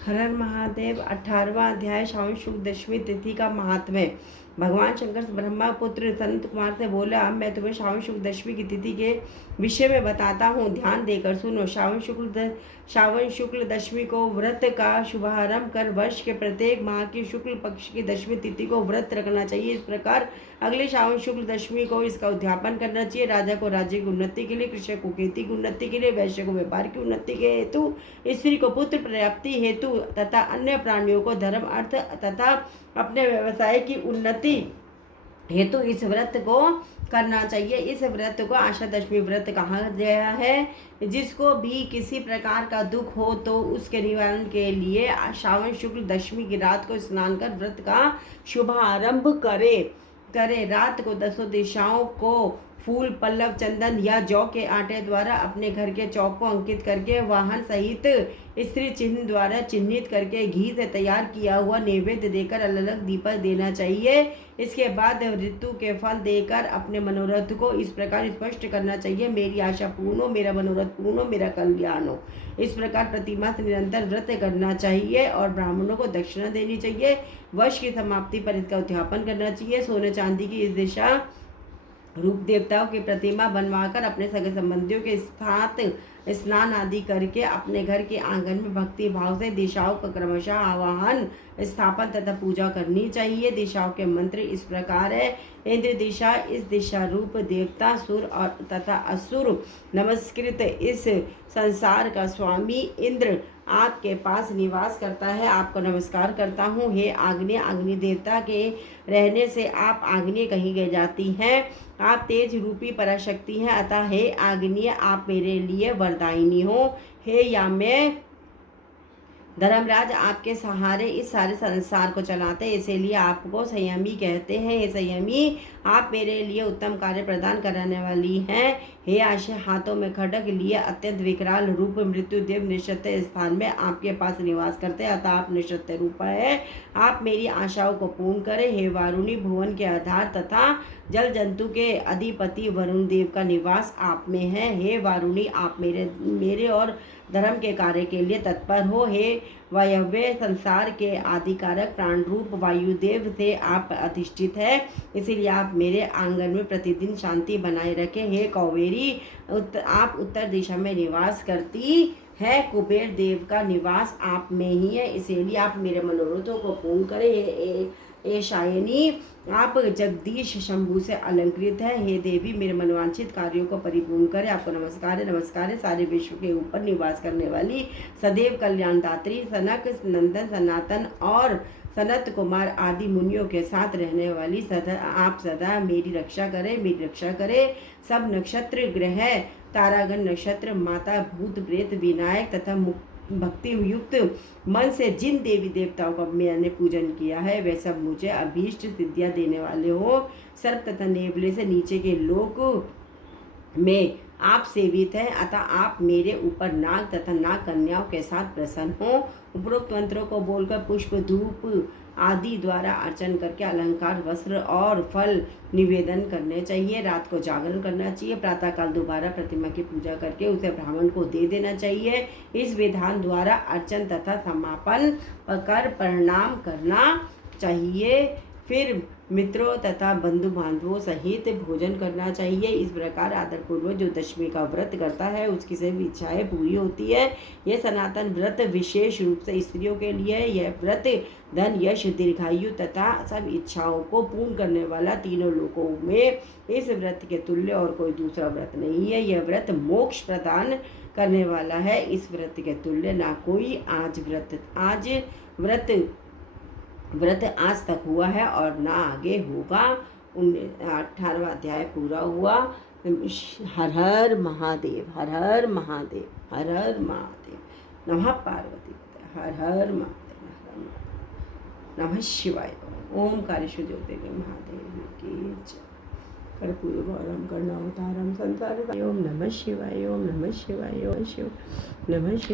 हर हर महादेव। 18वां अध्याय श्रावण शुक्ल दशमी तिथि का महात्म्य। भगवान शंकर ब्रह्मा पुत्र संत कुमार से बोला, अब मैं तुम्हें श्रावण शुक्ल दशमी की तिथि के विषय में बताता हूँ, ध्यान देकर सुनो। श्रावण शुक्ल दशमी को व्रत का शुभारंभ कर वर्ष के प्रत्येक माह की शुक्ल पक्ष की दशमी तिथि को व्रत रखना चाहिए। इस प्रकार अगले श्रावण शुक्ल दशमी को इसका उद्यापन करना चाहिए। राजा को राज्य की उन्नति के लिए, कृषक को खेती की उन्नति के लिए, वैश्य को व्यापार की उन्नति के हेतु, स्त्री को पुत्र प्राप्ति हेतु तथा अन्य प्राणियों को धर्म अर्थ तथा अपने व्यवसाय की उन्नति हेतु इस व्रत को करना चाहिए। इस व्रत को आशा दशमी व्रत कहा गया है। जिसको भी किसी प्रकार का दुख हो तो उसके निवारण के लिए श्रावण शुक्ल दशमी की रात को स्नान कर व्रत का शुभारंभ करे। रात को 10 दिशाओं को फूल, पल्लव, चंदन या जौ के आटे द्वारा अपने घर के चौक को अंकित करके वाहन सहित स्त्री चिन्ह द्वारा चिन्हित करके घी से तैयार किया हुआ नैवेद्य देकर अलग अलग दीपक देना चाहिए। इसके बाद ऋतु के फल देकर अपने मनोरथ को इस प्रकार स्पष्ट करना चाहिए, मेरी आशा पूर्ण हो, मेरा मनोरथ पूर्ण हो, मेरा कल्याण हो। इस प्रकार प्रतिमास निरंतर व्रत करना चाहिए और ब्राह्मणों को दक्षिणा देनी चाहिए। वर्ष की समाप्ति पर इसका उद्यापन करना चाहिए। सोने चांदी की इस दिशा रूप देवताओं की प्रतिमा बनवाकर अपने सगे संबंधियों के साथ स्नान आदि करके अपने घर के आंगन में भक्ति भाव से दिशाओं का क्रमशः आवाहन, स्थापन तथा पूजा करनी चाहिए। दिशाओं के मंत्र इस प्रकार है। इंद्र दिशा, इस दिशा रूप देवता सुर और तथा असुर नमस्कृत इस संसार का स्वामी इंद्र आपके पास निवास करता है, आपको नमस्कार करता हूँ। हे आग्नेय, अग्नि देवता के रहने से आप आग्नेय कही गई जाती हैं। आप तेज रूपी पराशक्ति हैं, अतः हे आग्नेय आप मेरे लिए वरदायिनी हो। हे याम्य, धर्मराज आपके सहारे इस सारे संसार को चलाते, इसीलिए आपको संयमी कहते हैं। हे संयमी, आप मेरे लिए उत्तम कार्य प्रदान कराने वाली हैं। हे आशा, हाथों में खड्ग लिए अत्यंत विकराल रूप मृत्युदेव निश्चित स्थान में आपके पास निवास करते, अतः आप निश्चित रूप है। आप मेरी आशाओं को पूर्ण करें। हे वारुणी, भुवन के आधार तथा जल जंतु के अधिपति वरुण देव का निवास आप में है। हे वारुणी, आप मेरे और धर्म के कार्य के लिए तत्पर हो। हे वायव्य, संसार के आदिकारक प्राण रूप वायुदेव से आप अधिष्ठित है, इसीलिए आप मेरे आंगन में प्रतिदिन शांति बनाए रखें। हे कौवेरी, आप उत्तर दिशा में निवास करती है, कुबेर देव का निवास आप में ही है, इसीलिए आप मेरे मनोरथों को पूर्ण करें। हे शायनी, आप जगदीश शंभु से अलंकृत है। हे देवी, मेरे मनोवांछित कार्यों को परिपूर्ण करें। आपको नमस्कार है। सारे विश्व के ऊपर निवास करने वाली सदैव कल्याणदात्री, सनक, नंदन, सनातन और सनत कुमार आदि मुनियों के साथ रहने वाली आप सदा मेरी रक्षा करें। सब नक्षत्र, ग्रह, तारागण, नक्षत्र, माता, भूत, प्रेत, विनायक तथा भक्ति युक्त मन से जिन देवी देवताओं का मैंने पूजन किया है, वे सब मुझे अभीष्ट सिद्धियां देने वाले हो। सर्प तथा नेवले से नीचे के लोक में आप सेवित हैं, अतः आप मेरे ऊपर नाग तथा नाग कन्याओं के साथ प्रसन्न हो। उपरोक्त मंत्रों को बोलकर पुष्प, धूप आदि द्वारा अर्चन करके अलंकार, वस्त्र और फल निवेदन करने चाहिए। रात को जागरण करना चाहिए। प्रातःकाल दोबारा प्रतिमा की पूजा करके उसे ब्राह्मण को दे देना चाहिए। इस विधान द्वारा अर्चन तथा समापन कर प्रणाम करना चाहिए। फिर मित्रों तथा बंधु बांधवों सहित भोजन करना चाहिए। इस प्रकार आदरपूर्वक जो दशमी का व्रत करता है उसकी सभी इच्छाएं पूरी होती है। यह सनातन व्रत विशेष रूप से स्त्रियों के लिए है। यह व्रत धन, यश, दीर्घायु तथा सब इच्छाओं को पूर्ण करने वाला, तीनों लोकों में इस व्रत के तुल्य और कोई दूसरा व्रत नहीं है। यह व्रत मोक्ष प्रदान करने वाला है। इस व्रत के तुल्य ना कोई व्रत आज तक हुआ है और ना आगे होगा। 18वां अध्याय पूरा हुआ। हर हर महादेव, हर हर महादेव, हर हर महादेव। नमः पार्वती, हर हर महादेव, नमः शिवाय। ओम कालेश्वर ज्योतिर्लिंग महादेव की जय। कर्पूर गौरम करुणावतारम संसार। ओम नमः शिवाय, ओम नमः शिवाय, ओम शिव नमः शिवाय।